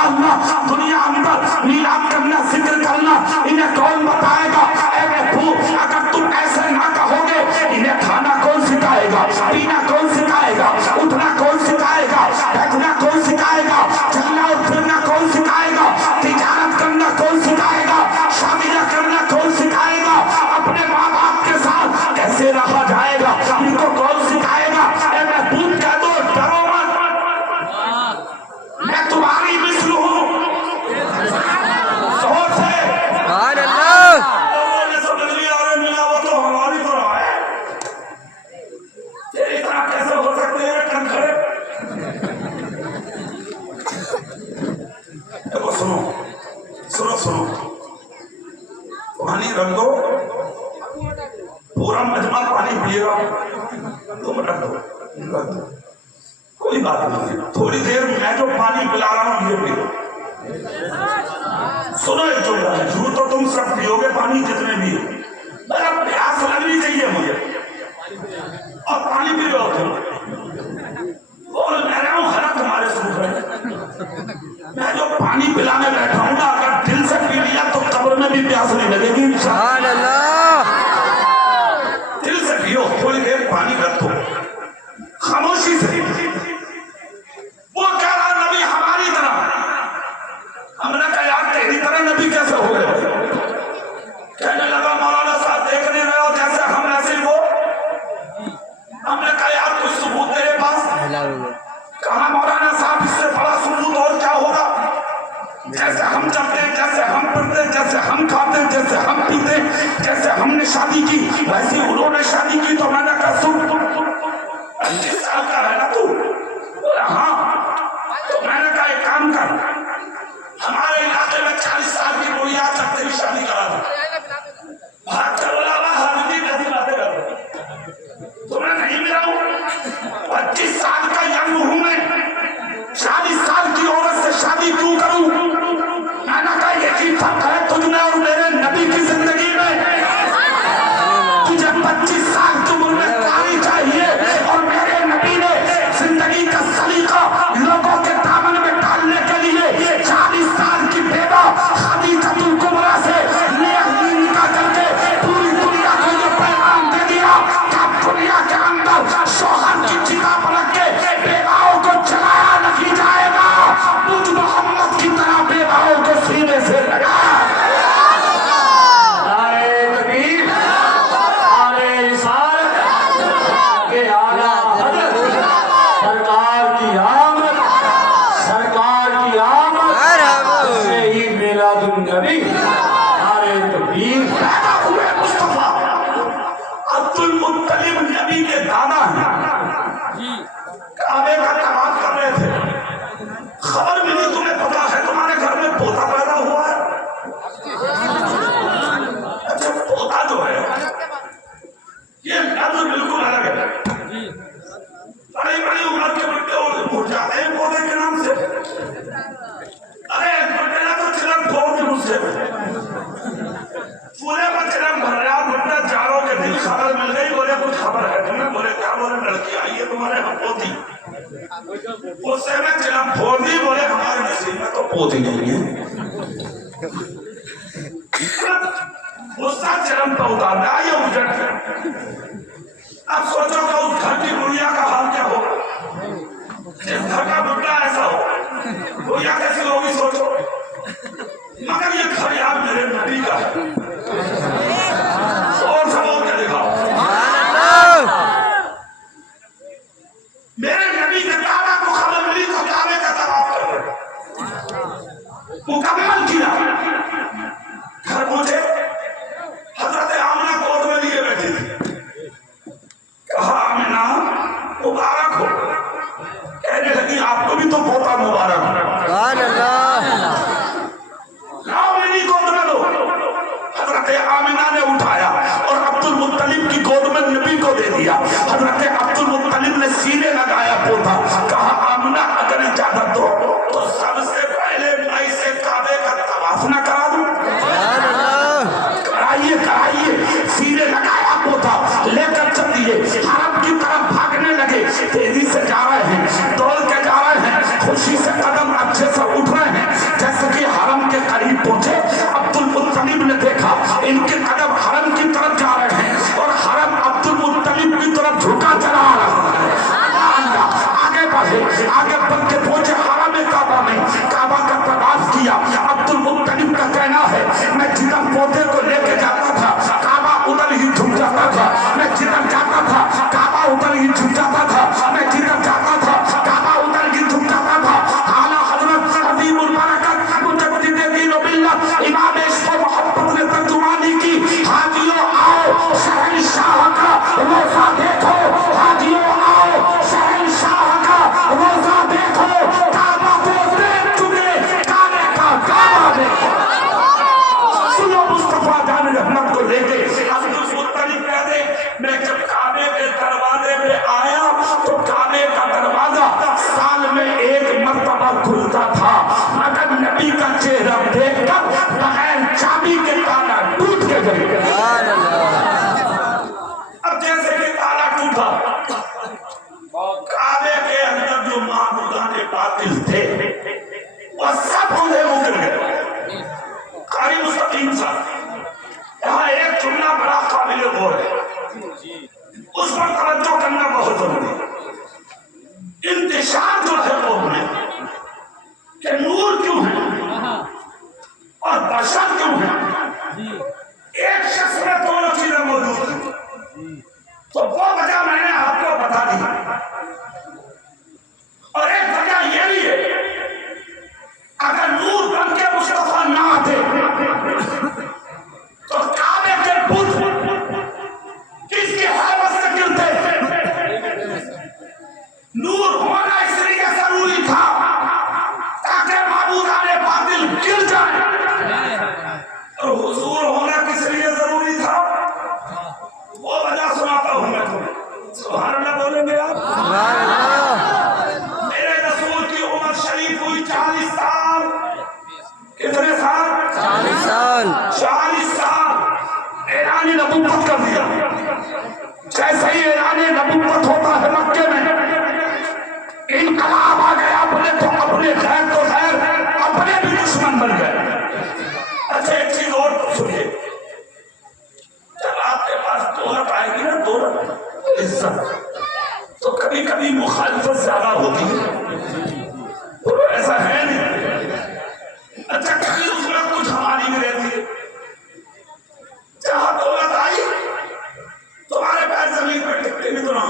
डालना, दुनिया अंदर नीलाम करना, जिक्र करना, इन्हें कौन बताएगा? अगर तुम ऐसे ना कहोगे, इन्हें खाना कौन सिखाएगा, पीना कौन सिखाएगा, उठना कौन सिखाएगा, बैठना कौन सिखाएगा, चलना और फिरना कौन सिखाएगा, तिजारत करना कौन सिखाएगा, शादियां करना कौन सिखाएगा, अपने माँ बाप के साथ कैसे रहा जाएगा, इनको कौन सिखाएगा? महबूब कह दो, डरो मत, मैं तुम्हारी मिस्र हूँ। सोच है सुनो, पानी रख दो, पूरा मजमा पानी पिएगा, तुम रख दो, कोई बात नहीं, थोड़ी देर मैं जो पानी पिला रहा हूँ ये पियो। सुनो एक जुमला, झूठ तो तुम सब पियोगे पानी जितने भी, मगर प्यास लगनी चाहिए मुझे, और पानी पी लो तुम, और मैं रहा हूँ हरा तुम्हारे सूख रहे, मैं जो पानी पिलाने बैठा हूँ ना, अगर दिल से पी लिया तो कब्र में भी प्यास नहीं लगेगी। दिल से पियो, थोड़ी देर पानी रख दो खामोशी से। वो कह रहा नबी हमारी तरह, हमने कहा यार तेरी तरह नबी कैसे हो गए? कहने लगा मौलाना साहब देख नहीं रहे हो जैसे हम ऐसे वो। हमने कहा यार कुछ सबूत तेरे पास? कहा मौलाना साहब इससे बड़ा सबूत और क्या होगा? जैसे हम चलते, जैसे हम पढ़ते, जैसे हम खाते, जैसे हम पीते, जैसे हमने शादी की वैसे उन्होंने शादी की। तो मैंने कहा सुन, 25 साल का है ना तू? बोला हाँ। तो मैंने कहा एक काम कर, हमारे इलाके में 40 साल की बुढ़िया चलते ही शादी करा दो। भाग कर बोला हामिदी कैसी बातें कर रहे, तुम्हें नहीं मिला हूँ? 25 साल का यंग हूँ मैं, 40 साल की औरत से शादी क्यों करूं? मैंने कहा यही फर्क है तुझ में और मेरे नबी की जिंदगी में। तुझे 25 साल की उम्र में कारी चाहिए और मेरे नबी ने जिंदगी का सलीका लोगों के दामन में डालने के लिए 40 साल की बेवा खदीजतुल कुबरा से निकाह करके पूरी दुनिया को ये पैगाम दे दिया कि दुनिया के अंदर शौहर की चिता पर रख के बेवाओं को जलाया नहीं जाएगा, मुझ मोहम्मद की तरह बेवाओं को सीने से लगा। अब्दुल मुत्तलिब नबी के दादा हैं, काबे का तवाफ कर रहे थे, खबर मिली तुम्हें पता है तुम्हारे घर में पोता पैदा हुआ है। अच्छा पोता जो है ये लफ्ज़ बिल्कुल अलग है, बड़ी बड़ी उम्र के बच्चे उठ जाते हैं पोते के नाम से। अरे बटेला तो चिलम ठोक के मुझसे पूरे में चिलम भर रहा, बट्टा चारों के दिन खबर मिल गई, बोले कुछ खबर है तुम्हें? बोले क्या? बोले लड़की आई है तुम्हारे यहाँ पोती। उससे में चिलम फोड़ दी, बोले हमारे नसीब में तो पोती नहीं है। उसका चिलम तो उतारना ये उजट है। अब सोचो कि उस घर की बुढ़िया का हाल क्या होगा, जिस घर का बुढ़ा ऐसा हो, बुढ़िया कैसी होगी सोचो। मगर ये घर यार मेरे नबी का है, और सब क्या दिखाओ, मेरे नबी के काबा को खबर मिली तो काबे का तवाफ कर रहे, वो आगे बढ़ के पहुंचे हराम काबा में, काबा का तवाफ किया। अब्दुल मुत्तलिब का कहना है मैं जिधर पौधे को लेके जाता था काबा उधर ही झुक जाता था, मैं जिधर जाता था काबा उधर ही झुक जाता था, मैं जिधर जाता था काबा उधर ही झुक जाता था। आला हजरत अजीमुल बरकत मुजद्दिद दीन व मिल्लत इमाम इश्क व मोहब्बत ने तर्जुमानी की। हाजियों आओ शहंशाह का रोजा देखो, हाजियों आओ शहंशाह का रोजा देखो, काबा को देख चुके काबे का काबा देखो। सुनो मुस्तफा जान रहमत को लेके अब्दुल मुत्तलिब कहते मैं जब काबे के दरवाजे पे आया तो काबे का दरवाजा साल में एक मर्तबा खुलता था, मगर नबी का चेहरा देखकर बगैर चाबी के ताला टूट के गए। अब जैसे कि ताला टूटा, काबे के अंदर जो माबूदाने बातिल थे वह सब उन्हें उतर गए। कारी मुस्तकीम साहब यहाँ एक जुमला बड़ा काबिल गौर है, उस पर तवज्जो करना बहुत जरूरी है। इंतशार जो है वो है कि नूर क्यों है और बशर क्यों है, एक शख्स में दोनों चीजें मौजूद हैं। तो वो वजह मैंने आपको बता दी और एक वजह ये भी है अगर नूर बन के मुस्तफा ना आते तो काबे के बुत किसकी हैबत से गिरते। नूर होना इसलिए जरूरी था ताकि माबूदाने बातिल गिर जाए, और हुजूर होना किस लिए जरूरी था वो वजह सुनाता हूं मैं तुम्हें। सुभान अल्लाह बोलेंगे आप? मेरे रसूल की उम्र शरीफ हुई 40 साल। कितने साल? 40 साल। 40 साल ऐलान नबुव्वत कर दिया। जैसे ही ऐलान नबुव्वत होता है मक्के में इनकलाब आ गया, बोले तो अपने खैर तो खैर अपने भी दुश्मन बन गए। अच्छा एक चीज और सुनिए, जब आपके पास दौलत आएगी ना, दौलत इज्जत, तो कभी कभी मुखालिफत ज्यादा होती है, तो ऐसा है नहीं। अच्छा कभी उसमें कुछ हमारी भी रहती है। जहां दौलत आई तुम्हारे पैर जमीन पर टिकते भी तो ना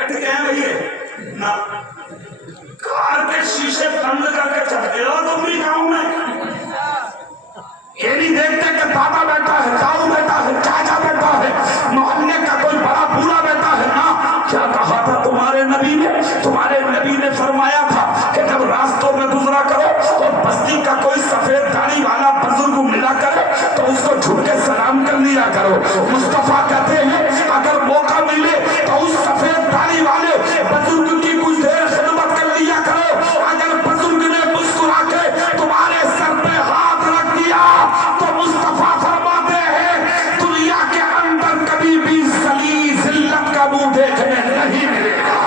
टिके हैं भैया ना, कार के शीशे बंद करके चलते हो तुम भी गाँव में। ये नहीं देखते कि दादा बैठा है, दाऊ बैठा है, चाचा बैठा है, मोहल्ले का कोई बड़ा बूढ़ा बैठा है ना। क्या कहा था तुम्हारे नबी ने? तुम्हारे नबी ने फरमाया था कि जब रास्तों में गुजरा करो और बस्ती का कोई सफेद दाढ़ी वाला बुजुर्ग मिला करे तो उसको झुक के सलाम कर लिया करो। मुस्तफा कहते हैं अगर मौका मिले तो उस सफेद दाढ़ी वाले बुजुर्ग की कुछ देर खिदमत कर लिया करो। अगर बुजुर्ग ने मुस्कुरा के तुम्हारे सर पे हाथ रख दिया तो मुस्तफा फरमाते हैं दुनिया के अंदर कभी भी जिल्लत का मुंह देखने नहीं मिलेगा।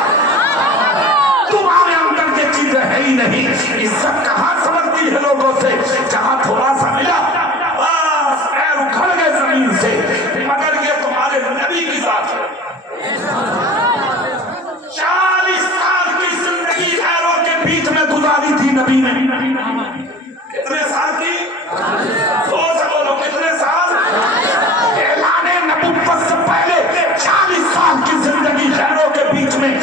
तुम्हारे अंदर ये चीजें है ही नहीं। इज्जत कहां समझती है लोगों से? जहां थोड़ा सा मिला बस पैर उखड़ गए जमीन से। मगर ये तुम्हारे नबी की बात है। 40 साल की जिंदगी खैरों के बीच में गुजारी थी नबी ने। कितने साल की? बोलो कितने साल? ऐलाने नबुव्वत से पहले 40 साल की जिंदगी खैरों के बीच में।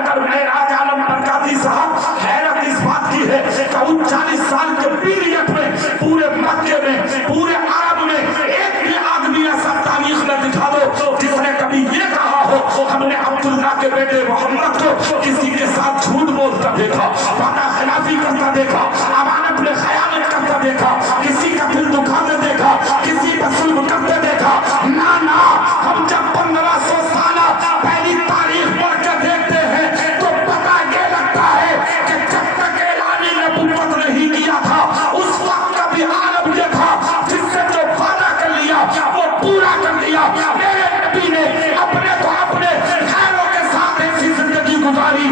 अगर मेराज आलम बरकाती साहब हैरत इस बात की है कि उन 40 साल के पीरियड में पूरे मक्के में पूरे अरब में एक भी आदमी ऐसा तारीख में दिखा दो जिसने कभी ये कहा हो हमने अब्दुल्ला के बेटे मोहम्मद को किसी के साथ झूठ बोलता देखा, वादा खिलाफी करता देखा, अमानत में खयानत करता देखा, किसी का दिल दुखाते देखा, किसी पर जुल्म करते देखा। ना ना, हम जब 1500 साल पहली तारीख पढ़ के देखते हैं तो पता ये लगता है कि जब तक ऐलानी नबुव्वत नहीं किया था उस वक्त का भी आलम ये था जिससे जो वादा कर लिया वो पूरा कर लिया। मेरे नबी ने अपने तो अपने खैरों के साथ ऐसी जिंदगी गुजारी।